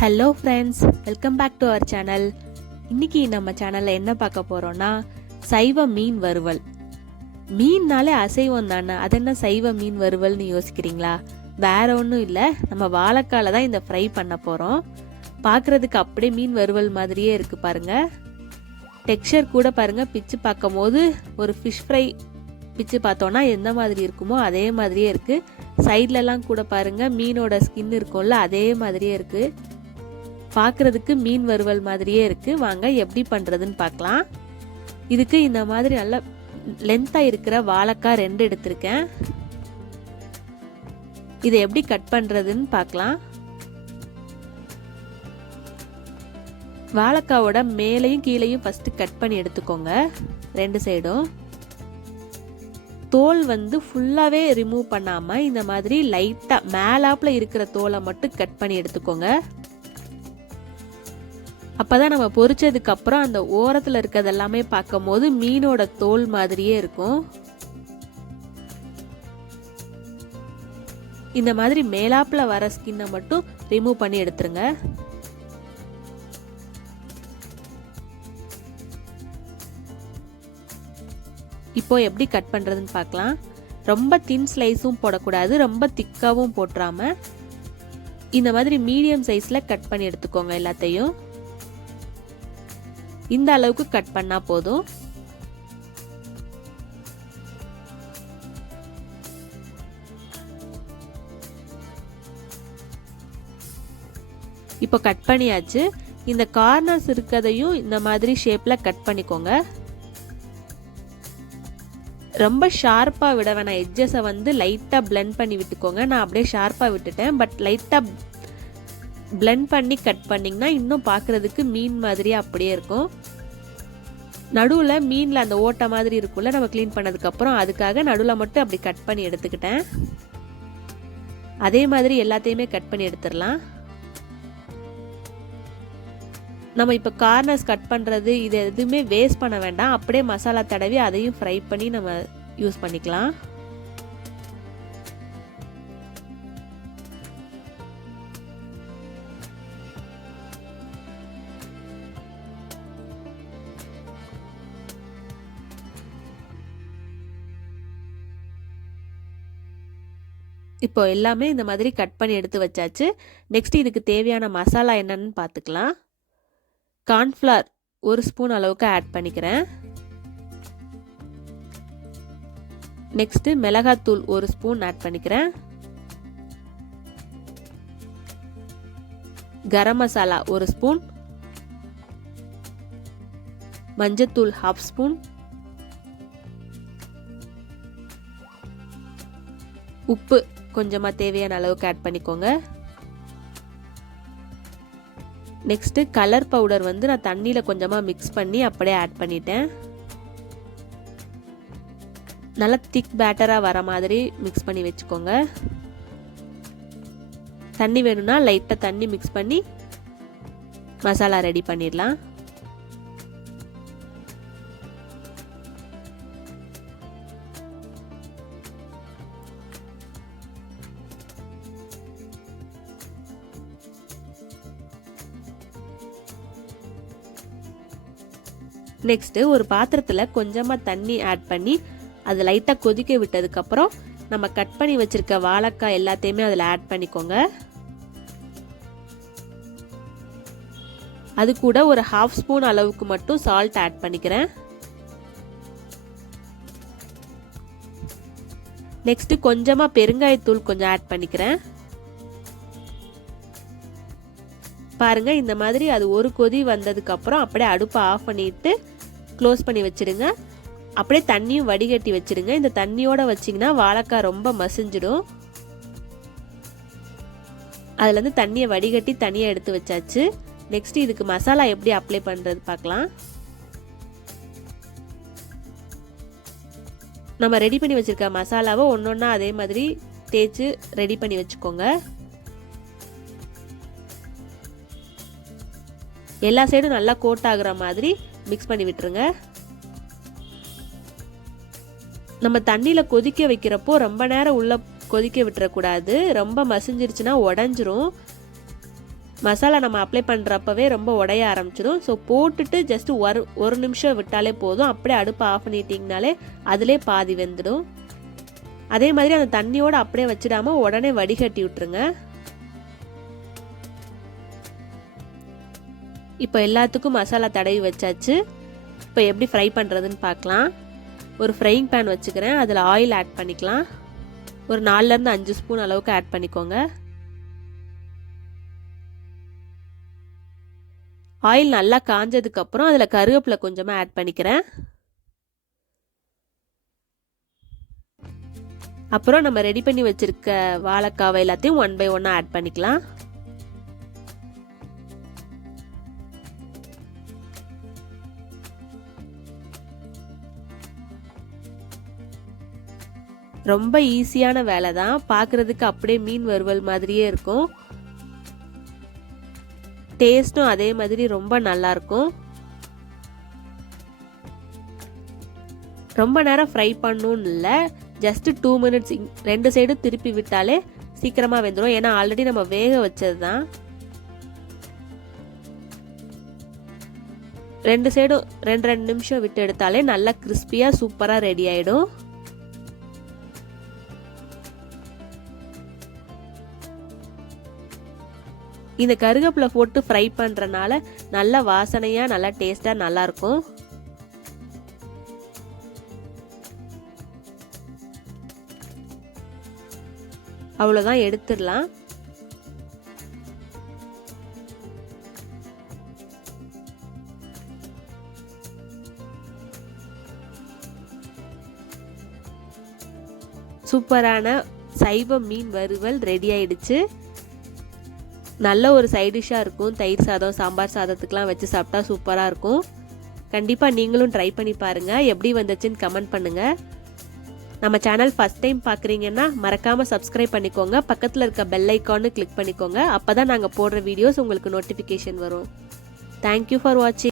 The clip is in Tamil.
Hello friends, welcome back to our சேனல். இன்னைக்கு நம்ம சேனலில் என்ன பார்க்க போகிறோன்னா சைவ மீன் வறுவல். மீன்னாலே அசைவம் தானே, அது என்ன சைவ மீன் வறுவல்னு யோசிக்கிறீங்களா? வேற ஒன்றும் இல்லை, நம்ம வாழைக்கால தான் இந்த ஃப்ரை பண்ண போகிறோம். பார்க்குறதுக்கு அப்படியே மீன் வறுவல் மாதிரியே இருக்குது பாருங்கள். டெக்ஸ்சர் கூட பாருங்கள், பிச்சு பார்க்கும் போது ஒரு ஃபிஷ் ஃப்ரை பிச்சு பார்த்தோன்னா எந்த மாதிரி இருக்குமோ அதே மாதிரியே இருக்குது. சைட்லலாம் கூட பாருங்கள் மீனோட ஸ்கின் இருக்கும்ல, அதே மாதிரியே இருக்குது. பார்க்குறதுக்கு மீன் வறுவல் மாதிரியே இருக்குது. வாங்க எப்படி பண்ணுறதுன்னு பார்க்கலாம். இதுக்கு இந்த மாதிரி நல்ல லென்த்தாக இருக்கிற வாழைக்காய் 2 எடுத்திருக்கேன். இதை எப்படி கட் பண்ணுறதுன்னு பார்க்கலாம். வாழைக்காவோட மேலையும் கீழையும் ஃபஸ்ட்டு கட் பண்ணி எடுத்துக்கோங்க, 2 சைடும். தோல் ஃபுல்லாகவே ரிமூவ் பண்ணாமல் இந்த மாதிரி லைட்டாக மேலாப்பில் இருக்கிற தோலை மட்டும் கட் பண்ணி எடுத்துக்கோங்க. அப்போ தான் நம்ம பொரிச்சதுக்கப்புறம் அந்த ஓரத்தில் இருக்கிறது எல்லாமே பார்க்கும் போது மீனோட தோல் மாதிரியே இருக்கும். இந்த மாதிரி மேலாப்பில் வர ஸ்கின்னை மட்டும் ரிமூவ் பண்ணி எடுத்துருங்க. இப்போ எப்படி கட் பண்ணுறதுன்னு பார்க்கலாம். ரொம்ப தின் ஸ்லைஸும் போடக்கூடாது, ரொம்ப திக்காகவும் போட்டுறாம இந்த மாதிரி மீடியம் சைஸில் கட் பண்ணி எடுத்துக்கோங்க. எல்லாத்தையும் இந்த அளவுக்கு கட் பண்ணா போதும். இப்போ கட் பண்ணியாச்சு. இந்த கார்னர்ஸ் இருக்கதையும் இந்த மாதிரி ஷேப்ல கட் பண்ணிக்கோங்க. ரொம்ப ஷார்ப்பாக விட வேணாம், எட்ஜஸை லைட்டாக பிளெண்ட் பண்ணி விட்டுக்கோங்க. நான் அப்படியே ஷார்ப்பாக விட்டுட்டேன், பட் லைட்டாக பிளெண்ட் பண்ணி கட் பண்ணிங்கன்னா இன்னும் பார்க்குறதுக்கு மீன் மாதிரியே அப்படியே இருக்கும். நடுவில் மீனில் அந்த ஓட்டை மாதிரி இருக்கும்ல, நம்ம க்ளீன் பண்ணதுக்கப்புறம் அதுக்காக நடுவில் மட்டும் அப்படி கட் பண்ணி எடுத்துக்கிட்டேன். அதே மாதிரி எல்லாத்தையுமே கட் பண்ணி எடுத்துடலாம். நம்ம இப்போ கார்னர்ஸ் கட் பண்ணுறது இது எதுவுமே வேஸ்ட் பண்ண வேண்டாம், அப்படியே மசாலா தடவி அதையும் ஃப்ரை பண்ணி நம்ம யூஸ் பண்ணிக்கலாம். இப்போ எல்லாமே இந்த மாதிரி கட் பண்ணி எடுத்து வச்சாச்சு. நெக்ஸ்ட் இதுக்கு தேவையான மசாலா என்னன்னு பார்த்துக்கலாம். கார்ன்ஃப்ளவர் 1 ஸ்பூன் அளவுக்கு ஆட் பண்ணிக்கிறேன். நெக்ஸ்ட் மிளகாத்தூள் 1 ஸ்பூன் ஆட் பண்ணிக்கிறேன். கரம் மசாலா 1 ஸ்பூன், மஞ்சத்தூள் 1/2 ஸ்பூன், உப்பு கொஞ்சமாக தேவையான அளவுக்கு ஆட் பண்ணிக்கோங்க. நெக்ஸ்ட்டு கலர் பவுடர் நான் தண்ணியில் கொஞ்சமாக மிக்ஸ் பண்ணி அப்படியே ஆட் பண்ணிட்டேன். நல்லா திக் பேட்டராக வர மாதிரி மிக்ஸ் பண்ணி வச்சுக்கோங்க. தண்ணி வேணும்னா லைட்டாக தண்ணி மிக்ஸ் பண்ணி மசாலா ரெடி பண்ணிடலாம். நெக்ஸ்ட்டு ஒரு பாத்திரத்தில் கொஞ்சமாக தண்ணி ஆட் பண்ணி அது லைட்டாக கொதிக்க விட்டதுக்கப்புறம் நம்ம கட் பண்ணி வச்சுருக்க வாழைக்காய் எல்லாத்தையுமே அதில் ஆட் பண்ணிக்கோங்க. அது கூட ஒரு 1/2 ஸ்பூன் அளவுக்கு மட்டும் சால்ட் ஆட் பண்ணிக்கிறேன். நெக்ஸ்ட்டு கொஞ்சமாக பெருங்காயத்தூள் கொஞ்சம் ஆட் பண்ணிக்கிறேன். பாருங்க, இந்த மாதிரி அது ஒரு கொதி வந்ததுக்கப்புறம் அப்படியே அடுப்பை ஆஃப் பண்ணிட்டு க்ளோஸ் பண்ணி வச்சிடுங்க. அப்படியே தண்ணியும் வடிகட்டி வச்சிடுங்க. இந்த தண்ணியோட வச்சிங்கன்னா வாழைக்காய் ரொம்ப மசிஞ்சிடும். அதுலேருந்து தண்ணியை வடிகட்டி தனியாக எடுத்து வச்சாச்சு. நெக்ஸ்ட் இதுக்கு மசாலா எப்படி அப்ளை பண்ணுறது பார்க்கலாம். நம்ம ரெடி பண்ணி வச்சிருக்க மசாலாவை ஒன்றொன்னா அதே மாதிரி தேய்ச்சி ரெடி பண்ணி வச்சுக்கோங்க. எல்லா சைடும் நல்லா கோட் ஆகுற மாதிரி மிக்ஸ் பண்ணி விட்டுருங்க. நம்ம தண்ணியில் கொதிக்க வைக்கிறப்போ ரொம்ப நேரம் உள்ள கொதிக்க விட்டுறக்கூடாது. ரொம்ப மசிஞ்சிருச்சுன்னா உடஞ்சிரும். மசாலா நம்ம அப்ளை பண்ணுறப்பவே ரொம்ப உடைய ஆரம்பிச்சிடும். ஸோ போட்டுட்டு ஜஸ்ட் ஒரு நிமிஷம் விட்டாலே போதும். அப்படியே அடுப்பை ஆஃப் பண்ணிட்டிங்கனாலே அதிலே பாதி வெந்துடும். அதே மாதிரி அந்த தண்ணியோடு அப்படியே வச்சிடாமல் உடனே வடிகட்டி விட்டுருங்க. இப்போ எல்லாத்துக்கும் மசாலா தடவி வச்சாச்சு. இப்போ எப்படி ஃப்ரை பண்ணுறதுன்னு பார்க்கலாம். ஒரு ஃப்ரையிங் பேன் வச்சுக்கிறேன். அதில் ஆயில் ஆட் பண்ணிக்கலாம். ஒரு 4லேருந்து 5 ஸ்பூன் அளவுக்கு ஆட் பண்ணிக்கோங்க. ஆயில் நல்லா காஞ்சதுக்கப்புறம் அதில் கருவேப்பிலை கொஞ்சமாக ஆட் பண்ணிக்கிறேன். அப்புறம் நம்ம ரெடி பண்ணி வச்சுருக்க வாழைக்காவை எல்லாத்தையும் 1 by 1 ஆட் பண்ணிக்கலாம். ரொம்ப ஈஸியான வேலை தான். பார்க்குறதுக்கு அப்படியே மீன் வறுவல் மாதிரியே இருக்கும். டேஸ்ட்டும் அதே மாதிரி ரொம்ப நல்லா இருக்கும். ரொம்ப நேரம் ஃப்ரை பண்ணணும்னு இல்லை, ஜஸ்ட் 2 minutes 2 சைடும் திருப்பி விட்டாலே சீக்கிரமாக வெந்துடும். ஏன்னா ஆல்ரெடி நம்ம வேக வச்சது தான். 2 சைடும் 2 நிமிஷம் விட்டு எடுத்தாலே நல்லா கிறிஸ்பியாக சூப்பராக ரெடி ஆகிடும். இந்த கருவேப்பிலை போட்டு ஃப்ரை பண்ணுறனால நல்ல வாசனையாக நல்லா டேஸ்ட்டாக நல்லாயிருக்கும். அவ்வளோதான், எடுத்துடலாம். சூப்பரான சைவ மீன் வறுவல் ரெடி ஆயிடுச்சு. நல்ல ஒரு சைட் டிஷ்ஷாக இருக்கும். தயிர் சாதம், சாம்பார் சாதத்துக்கெலாம் வச்சு சாப்பிட்டா சூப்பராக இருக்கும். கண்டிப்பாக நீங்களும் ட்ரை பண்ணி பாருங்கள். எப்படி வந்துச்சுன்னு கமெண்ட் பண்ணுங்கள். நம்ம சேனல் ஃபஸ்ட் டைம் பார்க்குறீங்கன்னா மறக்காமல் சப்ஸ்கிரைப் பண்ணிக்கோங்க. பக்கத்தில் இருக்க பெல் ஐக்கானு கிளிக் பண்ணிக்கோங்க. அப்போ தான் நாங்கள் போடுற வீடியோஸ் உங்களுக்கு நோட்டிஃபிகேஷன் வரும். தேங்க்யூ ஃபார் வாட்சிங்.